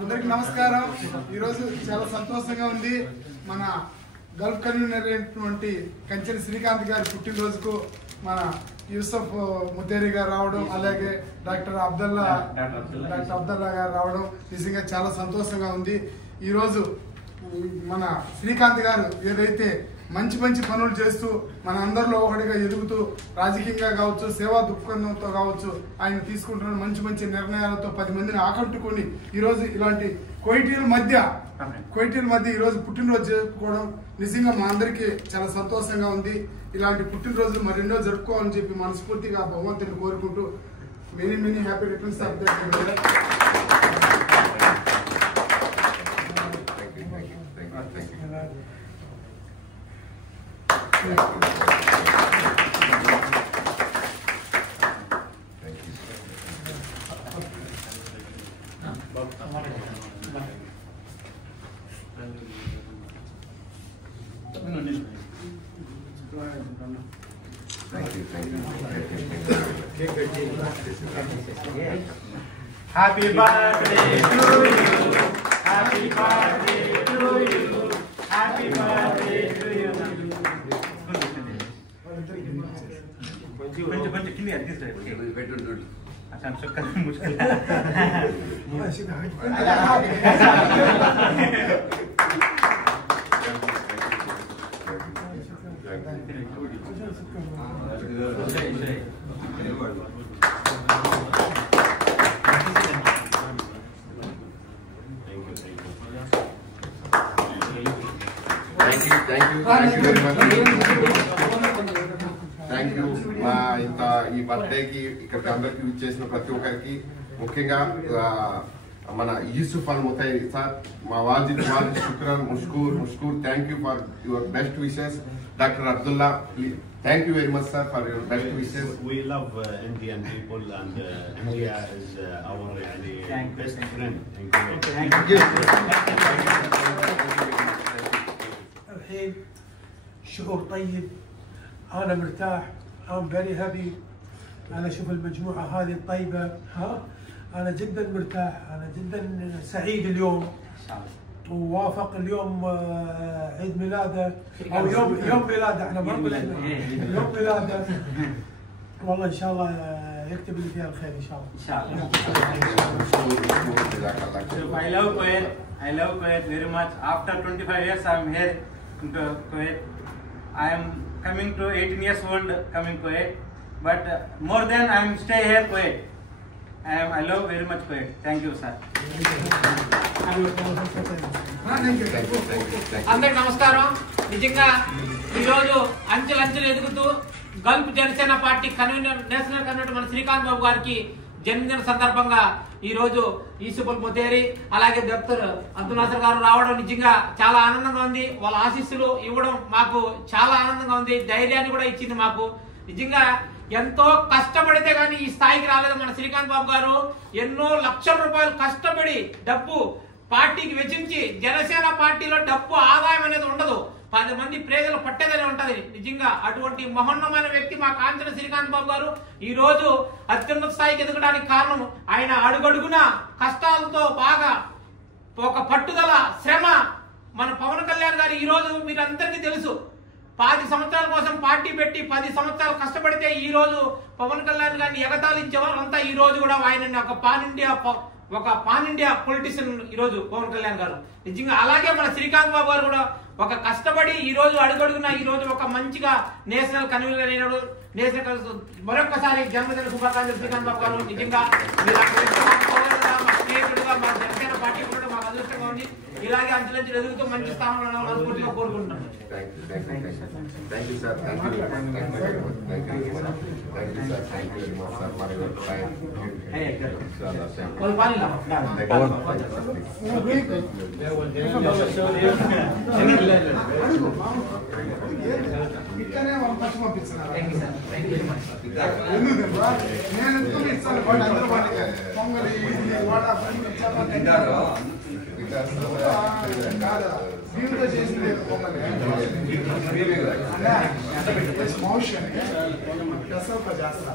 అందరికి నమస్కారం. ఈరోజు చాలా సంతోషంగా ఉంది. మన గల్ఫ్ కన్వీనర్ అయినటువంటి కంచెని శ్రీకాంత్ గారి పుట్టినరోజుకు మన యూసఫ్ ముద్దేరి గారు రావడం, అలాగే డాక్టర్ అబ్దుల్లా గారు రావడం నిజంగా చాలా సంతోషంగా ఉంది. ఈరోజు మన శ్రీకాంత్ గారు ఏదైతే మంచి మంచి పనులు చేస్తూ మన అందరిలో ఒకటిగా ఎదుగుతూ రాజకీయంగా కావచ్చు, సేవా దృక్పథంతో కావచ్చు, ఆయన తీసుకుంటున్న మంచి మంచి నిర్ణయాలతో 10 మందిని ఆకట్టుకొని ఈరోజు ఇలాంటి కోయిటీల మధ్య ఈరోజు పుట్టినరోజు జరుపుకోవడం నిజంగా మా అందరికీ చాలా సంతోషంగా ఉంది. ఇలాంటి పుట్టినరోజులు మరెన్నో జరుపుకోవాలని చెప్పి మనస్ఫూర్తిగా భగవంతుని కోరుకుంటూ many happy returns of the day. Happy birthday to you. Happy birthday to you. Happy birthday to you. కొంచెం క్లియర్ తీసుకోండి. अच्छा चक्कर मुश्किल है. Thank you. మా ఇంత ఈ బర్త్డేకి ఇక్కడికి అందరికి విచ్చేసిన ప్రతి ఒక్కరికి, ముఖ్యంగా మన యూసుఫ్ అల్ ముతైరి సార్, మా వాజిద్ శుక్రన్ ముష్కూర్ thank you for your best wishes. Doctor Abdullah, thank you very much sir for your best wishes. We love Indian people and India is our best friend. Thank you. الحين شعور طيب، انا مرتاح، I'm very happy. انا اشوف المجموعه هذه الطيبه، انا جدا مرتاح، انا جدا سعيد اليوم. ووافق اليوم عيد ميلاده او يوم ميلاده، احنا ما نقول يوم ميلاده. والله ان شاء الله يكتب لي فيها الخير ان شاء الله. ان شاء الله. I love Kuwait very much. After 25 years I am here in Kuwait. I am coming to 18 years old coming Kuwait, but more than I am stay here Kuwait. I love very much Kuwait. Thank you sir. అందరికి నమస్కారం. నిజంగా ఈరోజు అంచెలంచెలు ఎదుగుతూ Gulf Janasena party convener, national convener మన శ్రీకాంత్ బాబు గారికి జన్మదిన సందర్భంగా ఈ రోజు యూసుఫ్ అల్ ముతైరి అలాగే డాక్టర్ అబ్దుల్ నాసర్ గారు రావడం నిజంగా చాలా ఆనందంగా ఉంది. వాళ్ళ ఆశీస్సులు ఇవ్వడం మాకు చాలా ఆనందంగా ఉంది. ధైర్యాన్ని కూడా ఇచ్చింది మాకు. నిజంగా ఎంతో కష్టపడితే గానీ ఈ స్థాయికి రాలేదు మన శ్రీకాంత్ బాబు గారు. ఎన్నో లక్షల రూపాయలు కష్టపడి డబ్బు పార్టీకి వెచ్చించి, జనసేన పార్టీలో డబ్బు ఆదాయం అనేది ఉండదు, 10 మంది ప్రజలు పట్టేదనే ఉంటది. నిజంగా అటువంటి మహోన్నమైన వ్యక్తి మా కాంచన శ్రీకాంత్ బాబు గారు ఈ రోజు అత్యున్నత స్థాయికి ఎదగడానికి కారణం ఆయన అడుగడుగున కష్టాలతో బాగా ఒక పట్టుదల, శ్రమ. మన పవన్ కళ్యాణ్ గారు ఈ రోజు మీరందరికీ తెలుసు, 10 సంవత్సరాల కోసం పార్టీ పెట్టి 10 సంవత్సరాలు కష్టపడితే ఈ రోజు పవన్ కళ్యాణ్ గారిని ఎగతాళించే వాళ్ళంతా ఈ రోజు కూడా ఆయనని ఒక పాన్ ఇండియా పొలిటీషియన్ ఈ రోజు పవన్ కళ్యాణ్ గారు. నిజంగా అలాగే మన శ్రీకాంత్ బాబు గారు కూడా ఒక కష్టపడి ఈ రోజు అడుగడుగున ఈ రోజు ఒక మంచిగా నేషనల్ కన్వీనర్ అయినాడు. మరొకసారి జన్మదిన శుభాకాంక్షలు శ్రీకాంత్ బాబు గారు. నిజంగా మీరు మా స్నేహితుడుగా మా జనసేన పార్టీ కూడా మాకు అదృష్టంగా ఉంది. ఇలాగే అంచెలంచెలు ఎదుగుతూ మంచి స్థానంలో మనస్ఫూర్తిగా కోరుకుంటున్నాను. Thank you sir. Thank you very much sir for your time. ఇక్కడే పంపించి పంపిస్తున్నారు. నేను ఇస్తాను పొంగలి, వడ, కాదా దీంతో చేసింది పొంగలి మోషన్ కసవ చేస్తా